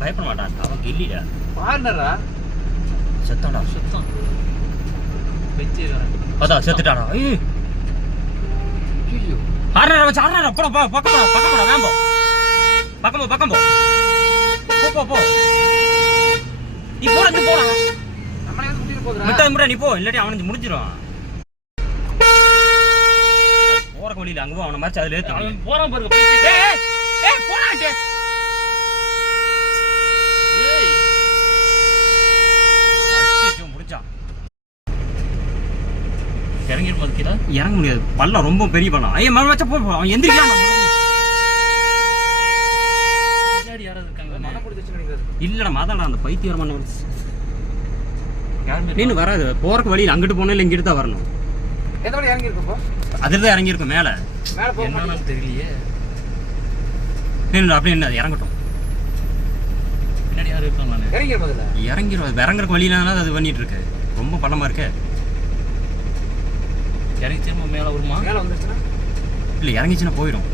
பயப்பட மாட்டான் அவன் கில்லிடா பாருடா செத்தாடா சுத்தம் வெச்சு அதான் செத்துட்டாடா ஐயோ ஆறடா வச்சு ஆறடா போடா பக்கம் போடா வேம்போ பக்கம் போ நீ போடா நம்மளே வந்து முட்டிட்டு போகுதுடா முட்டை நீ போ இல்லாட்டி அவனுக்கு முடிஞ்சிரும் போற வழியில அங்க அவன மாதிரி அதுல ஏத்து அவன் போறான் பாருங்க ஏய் போடாடே ஏய் அடிச்சு முடிச்சான் இறங்கிர மாதிரிடா இறங்க முடியாது பல்ல ரொம்ப பெரிய பல்லம் ஐய மர வச்ச போ அவன் எந்திரிக்கான் பின்னாடி யாராவது இருக்காங்க மன புடிச்சு நினைக்கிறது இல்லடா மாதாடா அந்த பைத்தியர் மண்ண யாருமே நீ வராது போறக்கு வழியில அங்கிட்டு போணும் இல்ல இங்கிட்டு தான் வரணும் எந்த வழி இறங்கி இருக்கப்போ அதுல தான் இறங்கி இருக்கும் மேல போக என்னன்னு தெரியலையே நீ அப்படியே என்ன இறங்கட்டும் பின்னாடி யாரும் இருக்காங்க நான் இறங்கிரும் இறங்குறக்கு வழியில அது பண்ணிட்டு இருக்கு ரொம்ப பள்ளமா இருக்கு இறங்கி திரும்ப மேல வருமா மேல வந்துருச்சுன்னா இல்ல இறங்கிச்சுன்னா போயிடும்